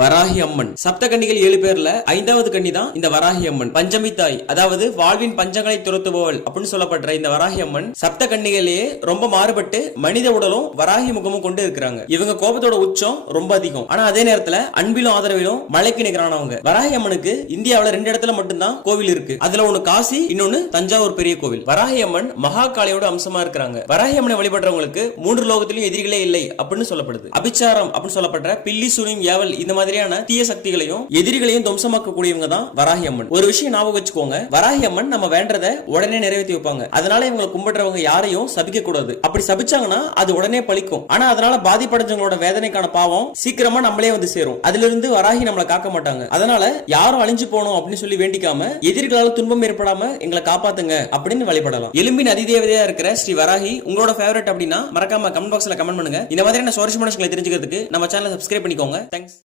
வராகி அம்மன் சப்த கன்னிகள் 7 பேர்ல 5வது கன்னி தான் இந்த வராகி அம்மன். பஞ்சமி தாய், அதாவது வாழ்வின் பஞ்சங்களை துரத்துபவள் அப்படின்னு சொல்லப்படுற இந்த வராகி அம்மன் சப்த கன்னிகளே ரொம்ப மாறுபட்டு மனித உடலும் வராகி முகமும் கொண்டு இருக்கிறாங்க. இவங்க கோபத்தோட உச்சம் ரொம்ப அதிகம். ஆனா அதே நேரத்துல அன்பிலும் ஆதரவிலும் மலைக்கு நிகரானவங்க. வராகி அம்மனுக்கு இந்தியாவில 2 இடத்துல மட்டும்தான் கோவில் இருக்கு. அதுல ஒண்ணு காசி, இன்னொன்னு தஞ்சாவூர் பெரிய கோவில். வராகி அம்மன் மகா காளியோட அம்சமா இருக்கிறாங்க. வராகி அம்மனை வழிபடுறவங்களுக்கு 3 லோகத்திலும் எதிரிகளே இல்லை அப்படின்னு சொல்லப்படுது. அபிச்சாரம் அப்படின்னு சொல்லப்படுற பில்லி சூனியம் ஏவல் இந்த மாதிரியான தீய சக்திகளையும் எதிரிகளையும் துவம்சமாக்கக்கூடியவங்க தான் வராகி அம்மன். ஒரு விஷயம் ஞாபகம் வச்சுக்கோங்க, வராகி அம்மன் நம்ம வேண்டதை உடனே நிறைவேற்றி வைப்பாங்க. அதனால இவங்களை கும்பிடுறவங்க யாரையும் சபிக்க கூடாது. அப்படி சபிச்சாங்கன்னா அது உடனே பலிக்கும். ஆனா அதனால பாதிப்படைஞ்சவங்களோட வேதனைக்கான பாவம் சீக்கிரமா நம்மளே வந்து சேரும். அதுல இருந்து வராகி நம்மளை காக்க மாட்டாங்க. அதனால யாரும் அழிஞ்சு போகணும் அப்படின்னு சொல்லி வேண்டிக்காம எதிரிகளால துன்பம் ஏற்படாம எங்களை காப்பாத்துங்க அப்படின்னு வழிபடலாம். எலும்பின் அதிதேவதையா இருக்கிற ஸ்ரீ வராகி உங்களோட ஃபேவரட் அப்படின்னா மறக்காம கமெண்ட் பாக்ஸ்ல கமெண்ட் பண்ணுங்க. இந்த மாதிரியான சுவாரஸ்யமான விஷயங்களை தெரிஞ்சுக்கிறதுக்கு நம்ம சேனலை சப்ஸ்கிரைப் பண்ணிக்கோங்க. தேங்க்ஸ்.